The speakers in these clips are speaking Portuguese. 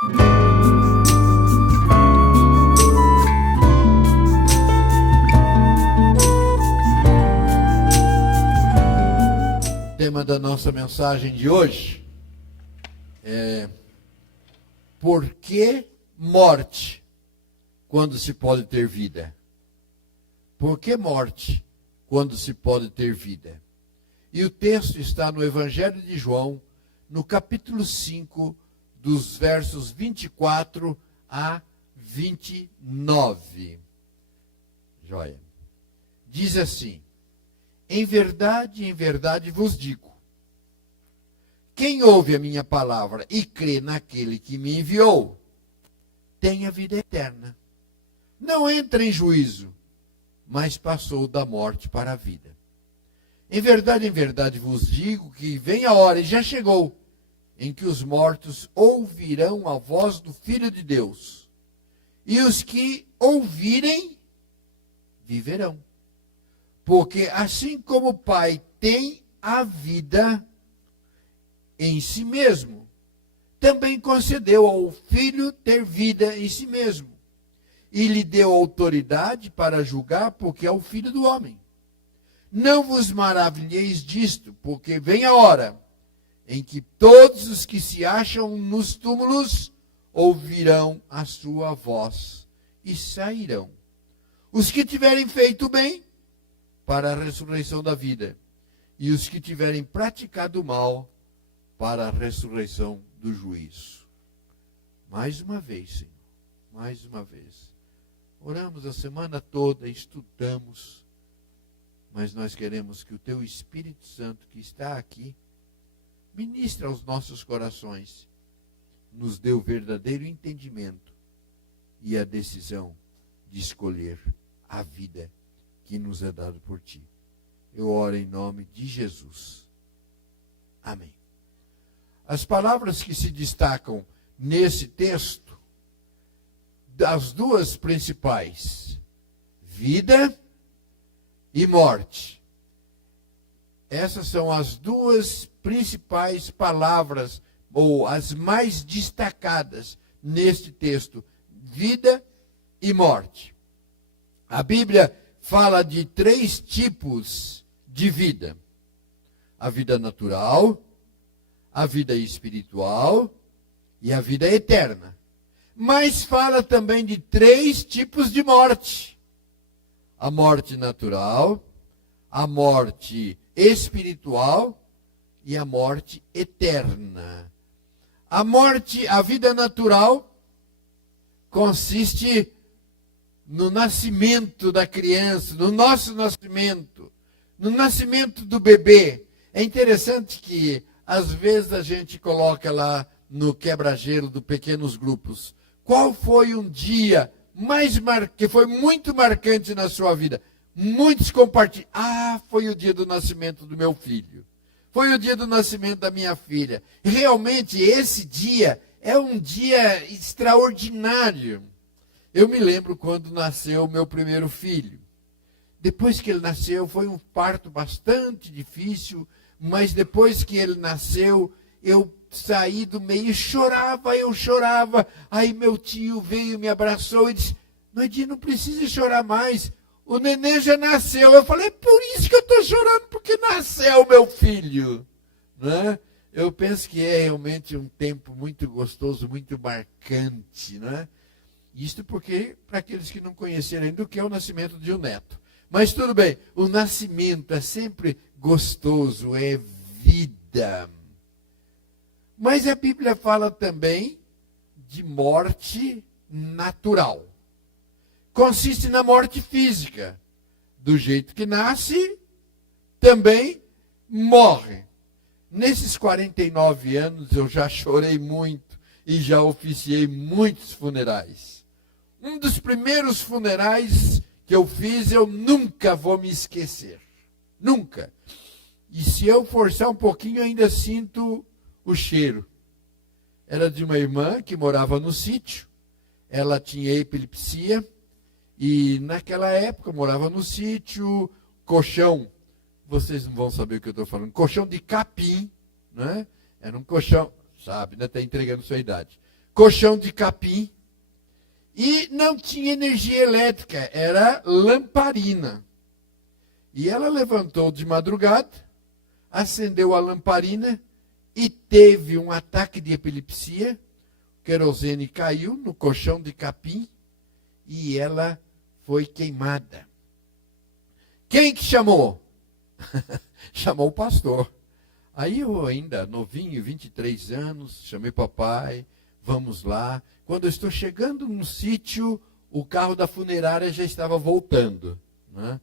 O tema da nossa mensagem de hoje é: por que morte quando se pode ter vida? Por que morte quando se pode ter vida? E o texto está no Evangelho de João, no capítulo 5, dos versos 24 a 29. Joia. Diz assim: em verdade vos digo, quem ouve a minha palavra e crê naquele que me enviou, tem a vida eterna. Não entra em juízo, mas passou da morte para a vida. Em verdade vos digo que vem a hora, e já chegou, em que os mortos ouvirão a voz do Filho de Deus. E os que ouvirem, viverão. Porque assim como o Pai tem a vida em si mesmo, também concedeu ao Filho ter vida em si mesmo. E lhe deu autoridade para julgar, porque é o Filho do homem. Não vos maravilheis disto, porque vem a hora em que todos os que se acham nos túmulos ouvirão a sua voz e sairão. Os que tiverem feito bem, para a ressurreição da vida, e os que tiverem praticado o mal, para a ressurreição do juízo. Mais uma vez, Senhor, mais uma vez. Oramos a semana toda, estudamos, mas nós queremos que o Teu Espírito Santo que está aqui ministre aos nossos corações, nos dê o verdadeiro entendimento e a decisão de escolher a vida que nos é dado por Ti. Eu oro em nome de Jesus. Amém. As palavras que se destacam nesse texto, das duas principais, vida e morte. Essas são as duas principais palavras, ou as mais destacadas neste texto, vida e morte. A Bíblia fala de 3 tipos de vida: a vida natural, a vida espiritual e a vida eterna. Mas fala também de 3 tipos de morte: a morte natural, a morte espiritual e a morte eterna. A vida natural consiste no nascimento da criança, no nosso nascimento, no nascimento do bebê. É interessante que às vezes a gente coloca lá no quebra-gelo do Pequenos Grupos: qual foi um dia que foi muito marcante na sua vida? Muitos compartilham: foi o dia do nascimento do meu filho. Foi o dia do nascimento da minha filha. Realmente esse dia é um dia extraordinário. Eu me lembro quando nasceu o meu primeiro filho. Depois que ele nasceu, foi um parto bastante difícil, mas depois que ele nasceu, eu saí do meio e eu chorava. Aí meu tio veio, me abraçou e disse: Noedinho, não precisa chorar mais, o neném já nasceu. Eu falei: por isso que eu estou chorando, porque nasceu meu filho. Né? Eu penso que é realmente um tempo muito gostoso, muito marcante. Né? Isto porque, para aqueles que não conheceram ainda, o que é o nascimento de um neto. Mas tudo bem, o nascimento é sempre gostoso, é vida. Mas a Bíblia fala também de morte natural. Consiste na morte física. Do jeito que nasce, também morre. Nesses 49 anos eu já chorei muito e já oficiei muitos funerais. Um dos primeiros funerais que eu fiz, eu nunca vou me esquecer. Nunca. E se eu forçar um pouquinho, eu ainda sinto o cheiro. Era de uma irmã que morava no sítio. Ela tinha epilepsia. E naquela época, morava no sítio, colchão. Vocês não vão saber o que eu estou falando. Colchão de capim, né? Era um colchão, sabe, né? Está entregando sua idade. colchão de capim, e não tinha energia elétrica, era lamparina. E ela levantou de madrugada, acendeu a lamparina e teve um ataque de epilepsia. O querosene caiu no colchão de capim e ela foi queimada. Quem que chamou? Chamou o pastor. Aí eu ainda novinho, 23 anos, chamei papai, vamos lá. Quando eu estou chegando num sítio, o carro da funerária já estava voltando, né?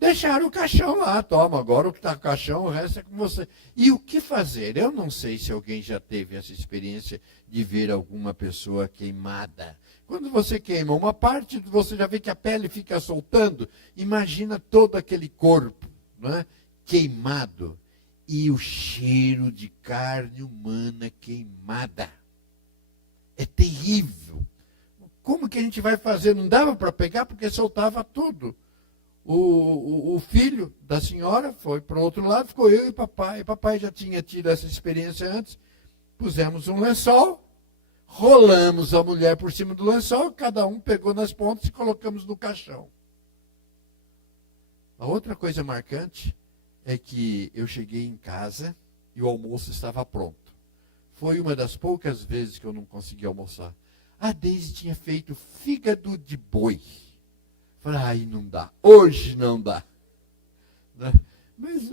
Deixaram o caixão lá, toma, agora o que está no caixão, o resto é com você. E o que fazer? Eu não sei se alguém já teve essa experiência de ver alguma pessoa queimada. Quando você queima uma parte, você já vê que a pele fica soltando. Imagina todo aquele corpo, né, queimado. E o cheiro de carne humana queimada. É terrível. Como que a gente vai fazer? Não dava para pegar porque soltava tudo. O filho da senhora foi para o outro lado, ficou eu e papai. Papai já tinha tido essa experiência antes. Pusemos um lençol, rolamos a mulher por cima do lençol, cada um pegou nas pontas e colocamos no caixão. A outra coisa marcante é que eu cheguei em casa e o almoço estava pronto. Foi uma das poucas vezes que eu não consegui almoçar. A Deise tinha feito fígado de boi. Falei, ai, não dá. Hoje não dá. Mas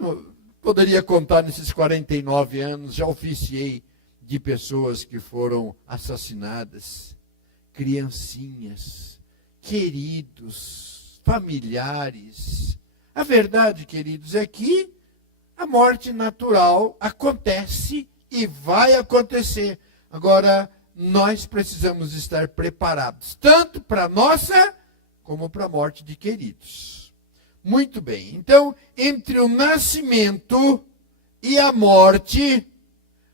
poderia contar nesses 49 anos, já oficiei de pessoas que foram assassinadas, criancinhas, queridos, familiares. A verdade, queridos, é que a morte natural acontece e vai acontecer. Agora, nós precisamos estar preparados, tanto para a nossa, como para a morte de queridos. Muito bem, então, entre o nascimento e a morte,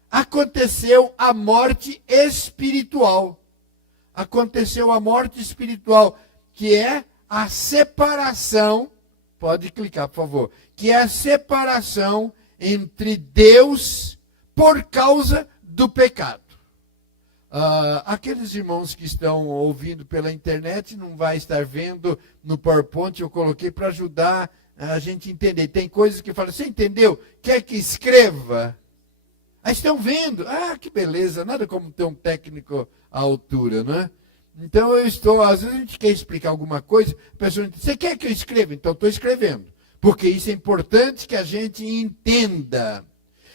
aconteceu a morte espiritual. Aconteceu a morte espiritual, que é a separação, pode clicar, por favor, que é a separação entre Deus por causa do pecado. Aqueles irmãos que estão ouvindo pela internet não vai estar vendo no PowerPoint, eu coloquei para ajudar a gente entender. Tem coisas que falam, você entendeu? Quer que escreva? Aí estão vendo, que beleza, nada como ter um técnico à altura, né? Então às vezes a gente quer explicar alguma coisa, a pessoa diz, você quer que eu escreva? Então estou escrevendo, porque isso é importante que a gente entenda.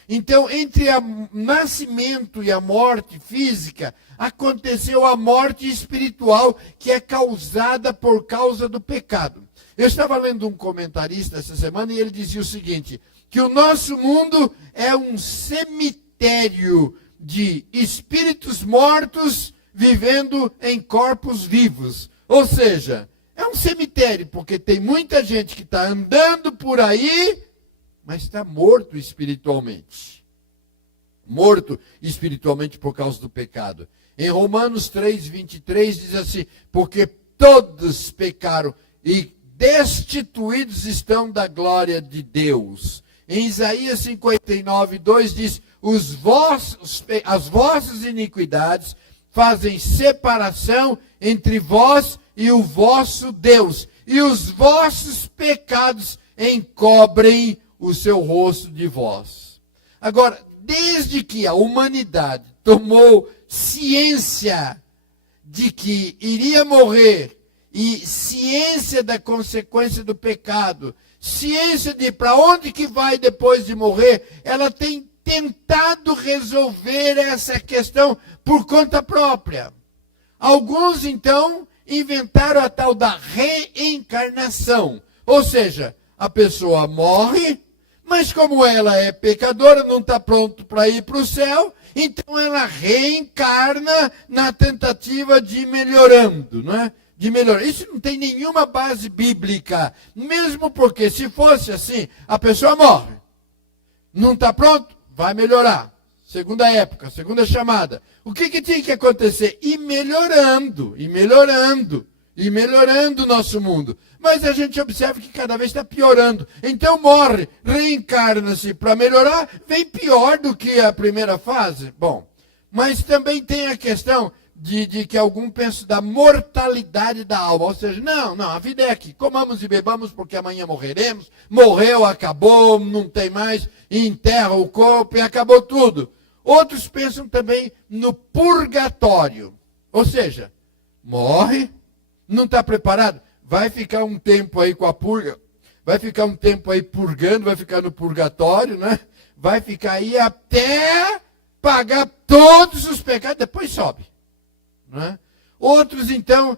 Então, entre o nascimento e a morte física, aconteceu a morte espiritual, que é causada por causa do pecado. Eu estava lendo um comentarista essa semana e ele dizia o seguinte, que o nosso mundo é um cemitério de espíritos mortos vivendo em corpos vivos. Ou seja, é um cemitério, porque tem muita gente que está andando por aí, mas está morto espiritualmente. Morto espiritualmente por causa do pecado. Em Romanos 3:23 diz assim, porque todos pecaram e destituídos estão da glória de Deus. Em Isaías 59:2 diz, as vossas iniquidades fazem separação entre vós e o vosso Deus, e os vossos pecados encobrem o seu rosto de vós. Agora, desde que a humanidade tomou ciência de que iria morrer, e ciência da consequência do pecado, ciência de para onde que vai depois de morrer, ela tem tentado resolver essa questão por conta própria. Alguns, então, inventaram a tal da reencarnação. Ou seja, a pessoa morre, mas como ela é pecadora, não está pronto para ir para o céu, então ela reencarna na tentativa de ir melhorando, não é? De melhorar. Isso não tem nenhuma base bíblica, mesmo porque se fosse assim, a pessoa morre. Não está pronto? Vai melhorar. Segunda época, segunda chamada. O que tinha que acontecer? Ir melhorando, e melhorando, e melhorando o nosso mundo. Mas a gente observa que cada vez está piorando. Então morre, reencarna-se para melhorar, vem pior do que a primeira fase. Bom, mas também tem a questão de que algum pensa da mortalidade da alma. Ou seja, não, a vida é aqui. Comamos e bebamos porque amanhã morreremos. Morreu, acabou, não tem mais. Enterra o corpo e acabou tudo. Outros pensam também no purgatório. Ou seja, morre, não está preparado, vai ficar um tempo aí com a purga, vai ficar um tempo aí purgando, vai ficar no purgatório, né? Vai ficar aí até pagar todos os pecados, depois sobe. Né? Outros, então,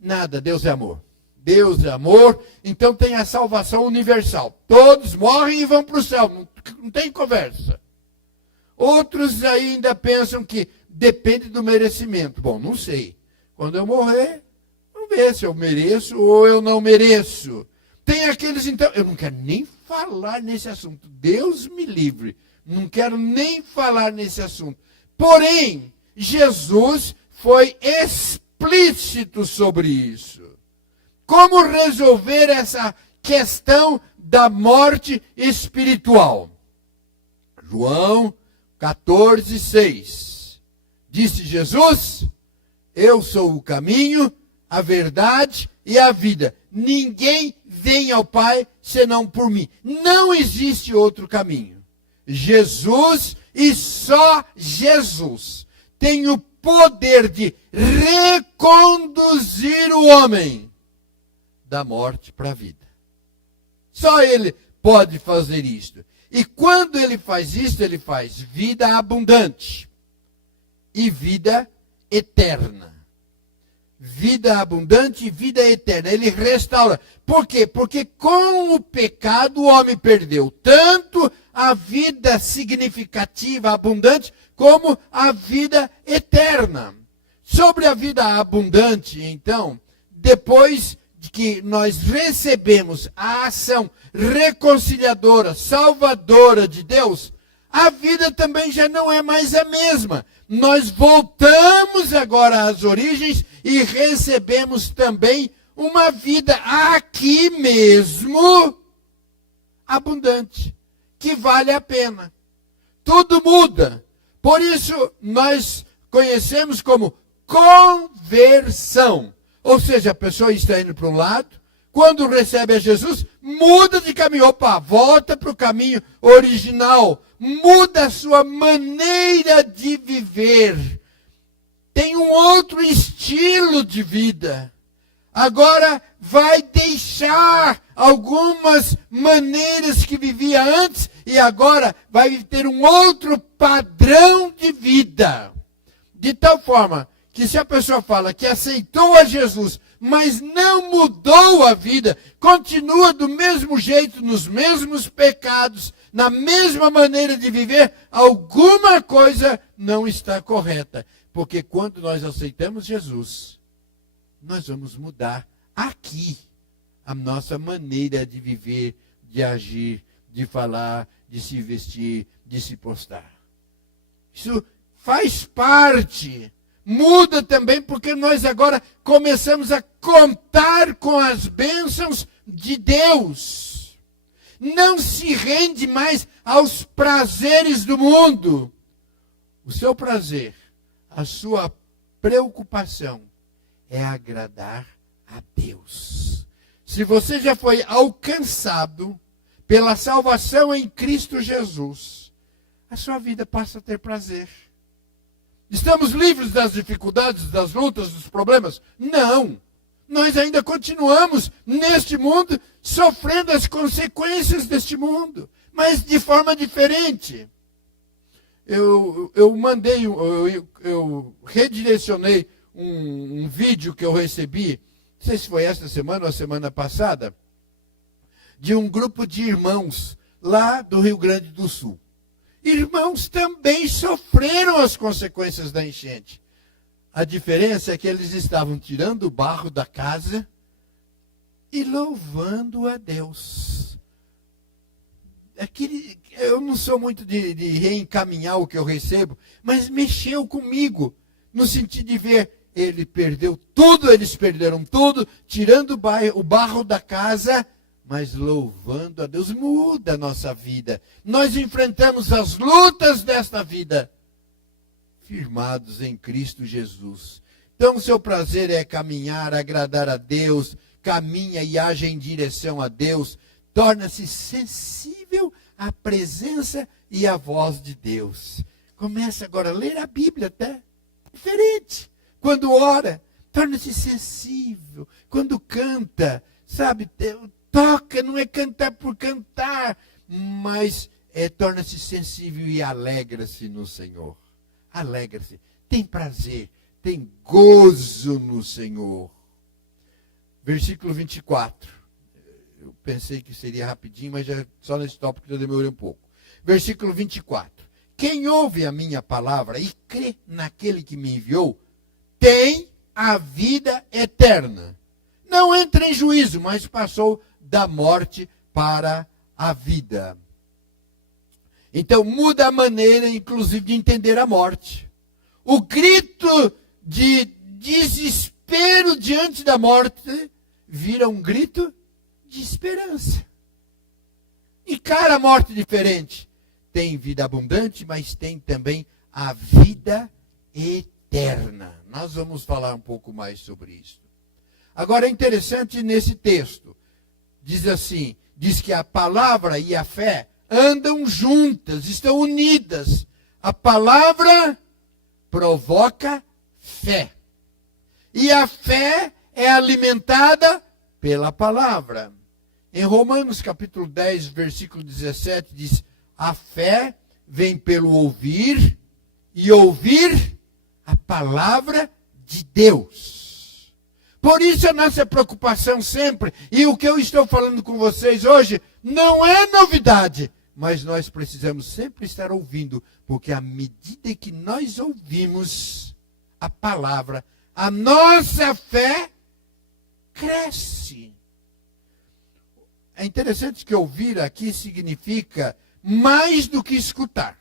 nada, Deus é amor. Deus é amor, então tem a salvação universal. Todos morrem e vão para o céu, não tem conversa. Outros ainda pensam que depende do merecimento. Bom, não sei. Quando eu morrer, vamos ver se eu mereço ou eu não mereço. Tem aqueles, então, eu não quero nem falar nesse assunto. Deus me livre. Não quero nem falar nesse assunto. Porém, Jesus foi explícito sobre isso. Como resolver essa questão da morte espiritual? João 14:6. Disse Jesus: eu sou o caminho, a verdade e a vida. Ninguém vem ao Pai senão por mim. Não existe outro caminho. Jesus e só Jesus tem o poder de reconduzir o homem da morte para a vida. Só Ele pode fazer isto. E quando Ele faz isto, Ele faz vida abundante e vida eterna. Vida abundante e vida eterna. Ele restaura. Por quê? Porque com o pecado o homem perdeu tanto a vida significativa, abundante, como a vida eterna. Sobre a vida abundante, então, depois de que nós recebemos a ação reconciliadora, salvadora de Deus, a vida também já não é mais a mesma. Nós voltamos agora às origens e recebemos também uma vida aqui mesmo abundante, que vale a pena. Tudo muda. Por isso nós conhecemos como conversão. Ou seja, a pessoa está indo para um lado, quando recebe a Jesus, muda de caminho. Opa, volta para o caminho original. Muda a sua maneira de viver. Tem um outro estilo de vida. Agora vai deixar algumas maneiras que vivia antes e agora vai ter um outro padrão de vida. De tal forma que se a pessoa fala que aceitou a Jesus, mas não mudou a vida, continua do mesmo jeito, nos mesmos pecados, na mesma maneira de viver, alguma coisa não está correta. Porque quando nós aceitamos Jesus, nós vamos mudar aqui a nossa maneira de viver, de agir, de falar, de se vestir, de se postar. Isso faz parte. Muda também porque nós agora começamos a contar com as bênçãos de Deus. Não se rende mais aos prazeres do mundo. O seu prazer, a sua preocupação é agradar a Deus. Se você já foi alcançado pela salvação em Cristo Jesus, a sua vida passa a ter prazer. Estamos livres das dificuldades, das lutas, dos problemas? Não. Nós ainda continuamos neste mundo, sofrendo as consequências deste mundo, mas de forma diferente. Eu redirecionei um vídeo que eu recebi, não sei se foi esta semana ou a semana passada, de um grupo de irmãos lá do Rio Grande do Sul. Irmãos também sofreram as consequências da enchente. A diferença é que eles estavam tirando o barro da casa e louvando a Deus. Eu não sou muito de reencaminhar o que eu recebo, mas mexeu comigo, no sentido de ver, ele perdeu tudo, eles perderam tudo, tirando o barro da casa, mas louvando a Deus. Muda a nossa vida. Nós enfrentamos as lutas desta vida firmados em Cristo Jesus. Então, o seu prazer é caminhar, agradar a Deus, caminha e age em direção a Deus, torna-se sensível à presença e à voz de Deus. Começa agora a ler a Bíblia até, diferente. Quando ora, torna-se sensível. Quando canta, sabe, toca, não é cantar por cantar, mas torna-se sensível e alegra-se no Senhor. Alegra-se, tem prazer, tem gozo no Senhor. Versículo 24. Eu pensei que seria rapidinho, mas já, só nesse tópico já demorei um pouco. Versículo 24. Quem ouve a minha palavra e crê naquele que me enviou, tem a vida eterna. Não entra em juízo, mas passou da morte para a vida. Então muda a maneira, inclusive, de entender a morte. O grito de desespero diante da morte vira um grito de esperança. Encara a morte diferente. Tem vida abundante, mas tem também a vida eterna. Nós vamos falar um pouco mais sobre isso. Agora é interessante nesse texto. Diz assim, diz que a palavra e a fé andam juntas, estão unidas. A palavra provoca fé. E a fé é alimentada pela palavra. Em Romanos capítulo 10, versículo 17, diz: a fé vem pelo ouvir, e ouvir a palavra de Deus. Por isso a nossa preocupação sempre, e o que eu estou falando com vocês hoje, não é novidade, mas nós precisamos sempre estar ouvindo, porque à medida que nós ouvimos a palavra, a nossa fé cresce. É interessante que ouvir aqui significa mais do que escutar.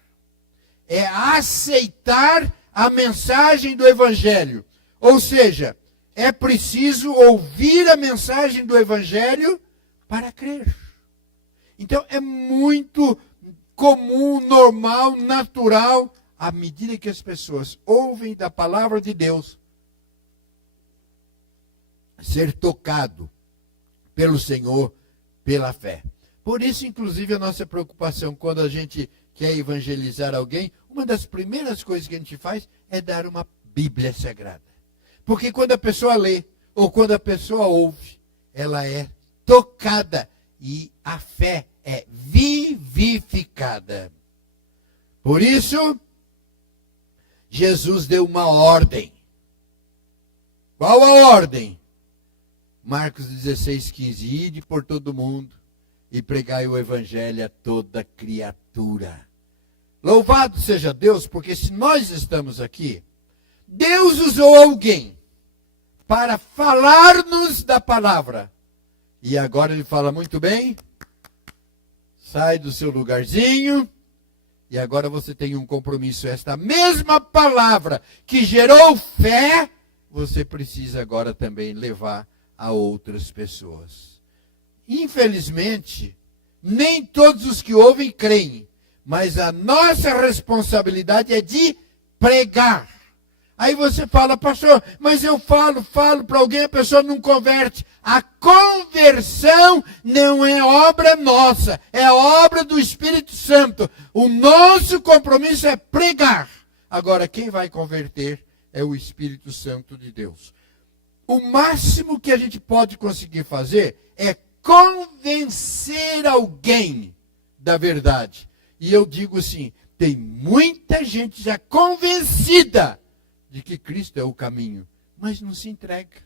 É aceitar a mensagem do Evangelho. Ou seja, é preciso ouvir a mensagem do Evangelho para crer. Então é muito comum, normal, natural, à medida que as pessoas ouvem da palavra de Deus, ser tocado pelo Senhor, pela fé. Por isso, inclusive, a nossa preocupação quando a gente quer evangelizar alguém, uma das primeiras coisas que a gente faz é dar uma Bíblia Sagrada. Porque quando a pessoa lê, ou quando a pessoa ouve, ela é tocada e a fé é vivificada. Por isso, Jesus deu uma ordem. Qual a ordem? Marcos 16, 15. Ide por todo mundo e pregai o evangelho a toda criatura. Louvado seja Deus, porque se nós estamos aqui, Deus usou alguém para falar-nos da palavra. E agora ele fala muito bem, sai do seu lugarzinho, e agora você tem um compromisso. Esta mesma palavra que gerou fé, você precisa agora também levar a outras pessoas. Infelizmente, nem todos os que ouvem creem, mas a nossa responsabilidade é de pregar. Aí você fala, pastor, mas eu falo para alguém, a pessoa não converte. A conversão não é obra nossa, é obra do Espírito Santo. O nosso compromisso é pregar. Agora, quem vai converter é o Espírito Santo de Deus. O máximo que a gente pode conseguir fazer é convencer alguém da verdade. E eu digo assim, tem muita gente já convencida de que Cristo é o caminho, mas não se entrega,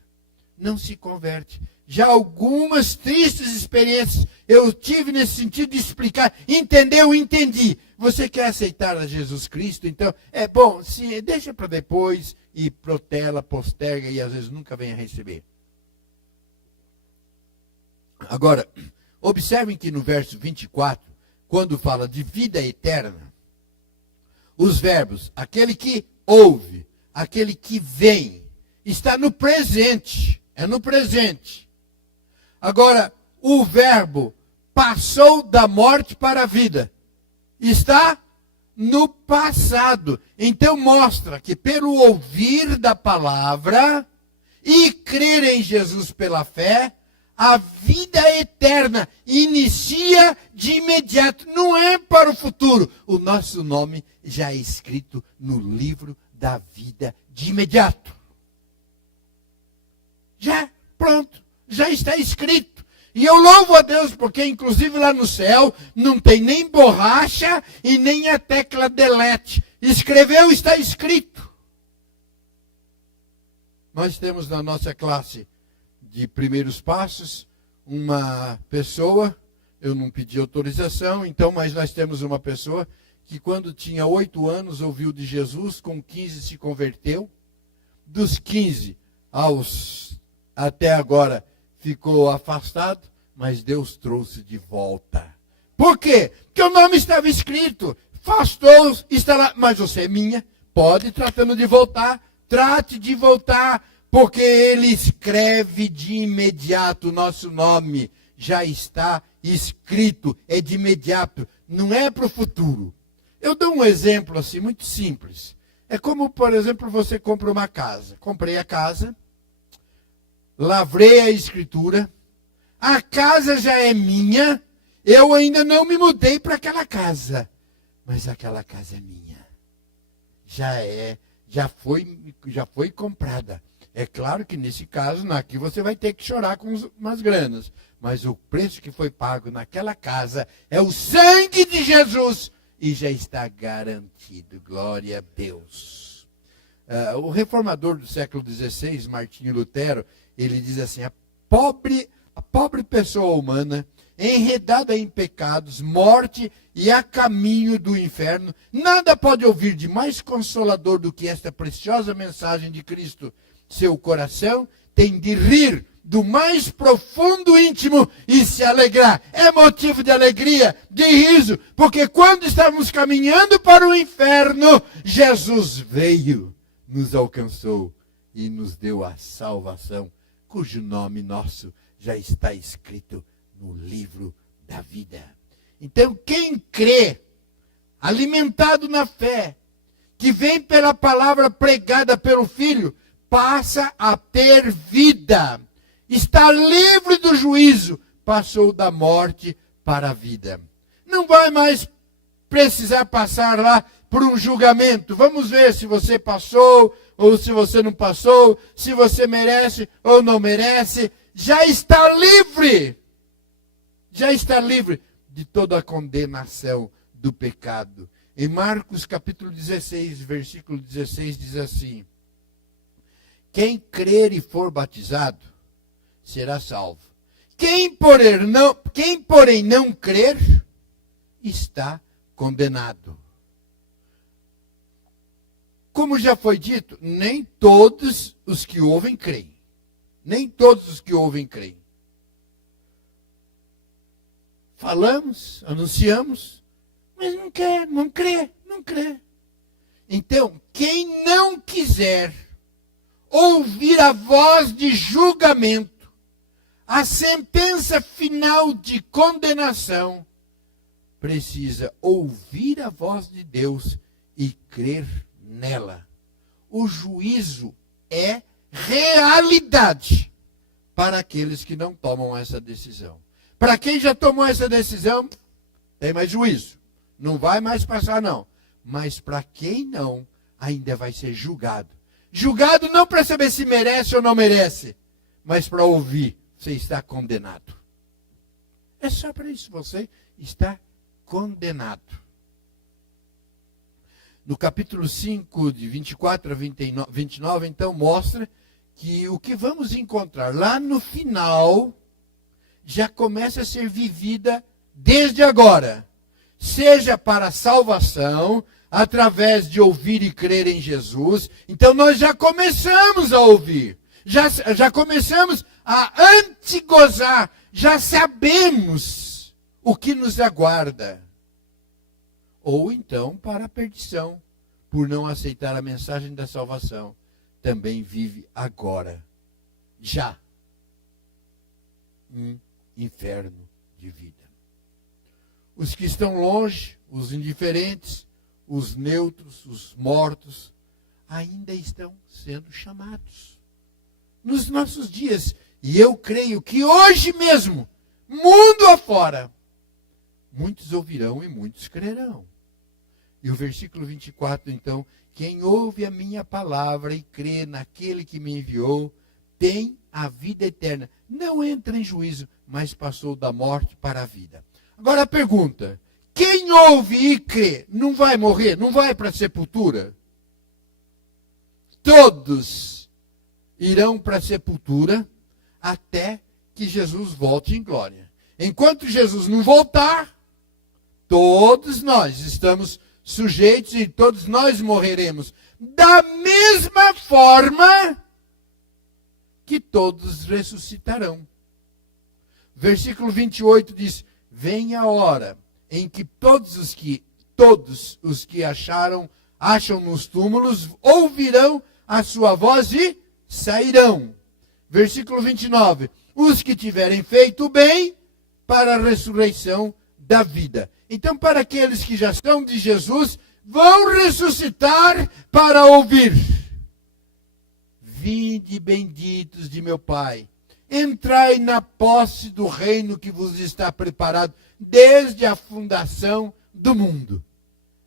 não se converte. Já algumas tristes experiências eu tive nesse sentido de explicar. Entendeu? Entendi. Você quer aceitar a Jesus Cristo? Então, é bom, sim, deixa para depois e protela, posterga e às vezes nunca vem a receber. Agora, observem que no verso 24, quando fala de vida eterna, os verbos, aquele que ouve, aquele que vem, está no presente, é no presente. Agora, o verbo passou da morte para a vida, está no passado. Então mostra que pelo ouvir da palavra e crer em Jesus pela fé, a vida eterna inicia de imediato, não é para o futuro. O nosso nome já é escrito no livro da vida de imediato. Já, pronto, já está escrito. E eu louvo a Deus porque, inclusive lá no céu, não tem nem borracha e nem a tecla delete. Escreveu, está escrito. Nós temos na nossa classe de primeiros passos uma pessoa, eu não pedi autorização, então, mas nós temos uma pessoa que quando tinha 8 anos ouviu de Jesus, com 15 se converteu, dos 15 até agora ficou afastado, mas Deus trouxe de volta. Por quê? Porque o nome estava escrito, afastou, estará, mas você é minha, pode tratando de voltar, trate de voltar, porque ele escreve de imediato o nosso nome, já está escrito, é de imediato, não é para o futuro. Eu dou um exemplo assim, muito simples. É como, por exemplo, você compra uma casa. Comprei a casa, lavrei a escritura, a casa já é minha, eu ainda não me mudei para aquela casa, mas aquela casa é minha. Já foi comprada. É claro que nesse caso, aqui você vai ter que chorar com umas granas, mas o preço que foi pago naquela casa é o sangue de Jesus e já está garantido. Glória a Deus. O reformador do século XVI, Martinho Lutero, ele diz assim, a pobre pessoa humana, enredada em pecados, morte e a caminho do inferno, nada pode ouvir de mais consolador do que esta preciosa mensagem de Cristo. Seu coração tem de rir do mais profundo íntimo e se alegrar. É motivo de alegria, de riso, porque quando estávamos caminhando para o inferno, Jesus veio, nos alcançou e nos deu a salvação, cujo nome nosso já está escrito no livro da vida. Então, quem crê, alimentado na fé, que vem pela palavra pregada pelo Filho, passa a ter vida. Está livre do juízo, passou da morte para a vida. Não vai mais precisar passar lá por um julgamento. Vamos ver se você passou ou se você não passou, se você merece ou não merece. Já está livre. Já está livre de toda a condenação do pecado. Em Marcos capítulo 16, versículo 16, diz assim: quem crer e for batizado será salvo. Quem porém não crer está condenado. Como já foi dito, nem todos os que ouvem creem. Nem todos os que ouvem creem. Falamos, anunciamos, mas não quer, não crê. Então, quem não quiser ouvir a voz de julgamento, a sentença final de condenação, precisa ouvir a voz de Deus e crer nela. O juízo é realidade para aqueles que não tomam essa decisão. Para quem já tomou essa decisão, tem mais juízo. Não vai mais passar, não. Mas para quem não, ainda vai ser julgado. Julgado não para saber se merece ou não merece, mas para ouvir, você está condenado. É só para isso, você está condenado. No capítulo 5, de 24 a 29, então, mostra que o que vamos encontrar lá no final já começa a ser vivida desde agora. Seja para a salvação, através de ouvir e crer em Jesus. Então nós já começamos a ouvir. Já começamos a antegozar. Já sabemos o que nos aguarda. Ou então para a perdição, por não aceitar a mensagem da salvação. Também vive agora, já, um inferno de vida. Os que estão longe, os indiferentes, os neutros, os mortos, ainda estão sendo chamados. Nos nossos dias, e eu creio que hoje mesmo, mundo afora, muitos ouvirão e muitos crerão. E o versículo 24, então, quem ouve a minha palavra e crê naquele que me enviou, tem a vida eterna. Não entra em juízo, mas passou da morte para a vida. Agora a pergunta, quem ouve e crê, não vai morrer? Não vai para a sepultura? Todos irão para a sepultura até que Jesus volte em glória. Enquanto Jesus não voltar, todos nós estamos sujeitos e todos nós morreremos. Da mesma forma que todos ressuscitarão. Versículo 28 diz, vem a hora em que todos os que acham nos túmulos, ouvirão a sua voz e sairão. Versículo 29, os que tiverem feito bem, para a ressurreição da vida. Então, para aqueles que já são de Jesus, vão ressuscitar para ouvir. Vinde benditos de meu Pai, entrai na posse do reino que vos está preparado desde a fundação do mundo.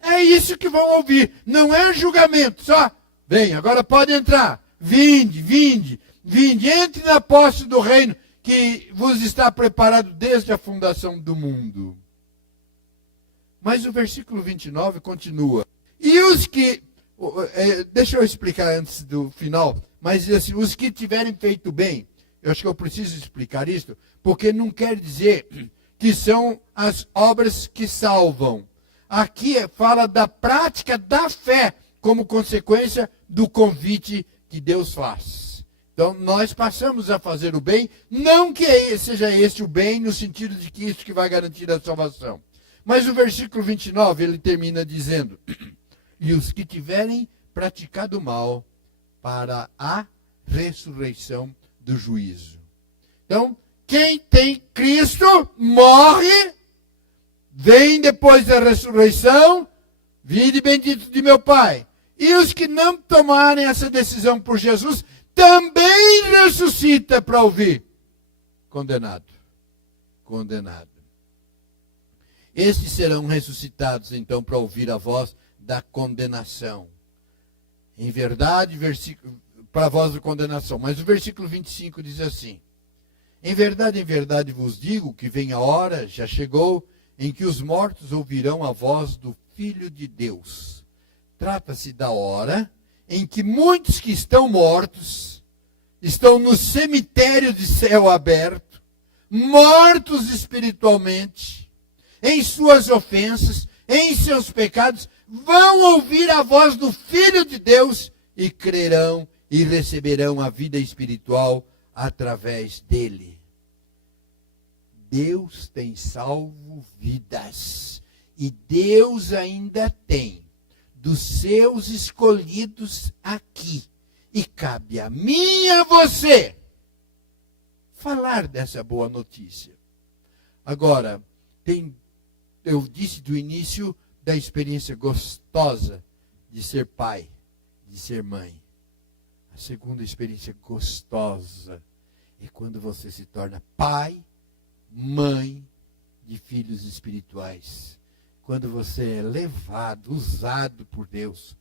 É isso que vão ouvir, não é julgamento, só, vem, agora pode entrar, vinde, entre na posse do reino que vos está preparado desde a fundação do mundo. Mas o versículo 29 continua. E os que, deixa eu explicar antes do final, mas assim, os que tiverem feito bem, eu acho que eu preciso explicar isso, porque não quer dizer que são as obras que salvam. Aqui fala da prática da fé, como consequência do convite que Deus faz. Então, nós passamos a fazer o bem, não que seja este o bem, no sentido de que isso que vai garantir a salvação. Mas o versículo 29, ele termina dizendo, e os que tiverem praticado mal para a ressurreição do juízo. Então, quem tem Cristo morre, vem depois da ressurreição, vinde bendito de meu Pai. E os que não tomarem essa decisão por Jesus, também ressuscita para ouvir. Condenado. Estes serão ressuscitados, então, para ouvir a voz da condenação. Em verdade, para a voz da condenação. Mas o versículo 25 diz assim, em verdade vos digo que vem a hora, já chegou, em que os mortos ouvirão a voz do Filho de Deus. Trata-se da hora em que muitos que estão mortos, estão no cemitério de céu aberto, mortos espiritualmente, em suas ofensas, em seus pecados, vão ouvir a voz do Filho de Deus e crerão e receberão a vida espiritual através dele. Deus tem salvo vidas e Deus ainda tem dos seus escolhidos aqui. E cabe a mim e a você falar dessa boa notícia. Agora, eu disse do início da experiência gostosa de ser pai, de ser mãe. A segunda experiência gostosa é quando você se torna pai, mãe de filhos espirituais. Quando você é levado, usado por Deus.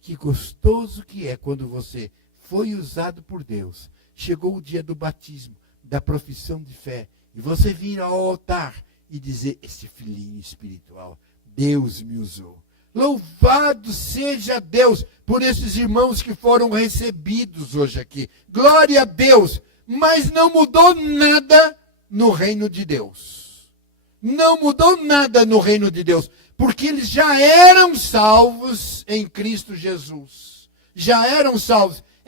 Que gostoso que é quando você foi usado por Deus. Chegou o dia do batismo, da profissão de fé. E você vir ao altar e dizer, esse filhinho espiritual, Deus me usou. Louvado seja Deus por esses irmãos que foram recebidos hoje aqui. Glória a Deus. Mas não mudou nada no reino de Deus. Não mudou nada no reino de Deus. Porque eles já eram salvos em Cristo Jesus. Já eram salvos.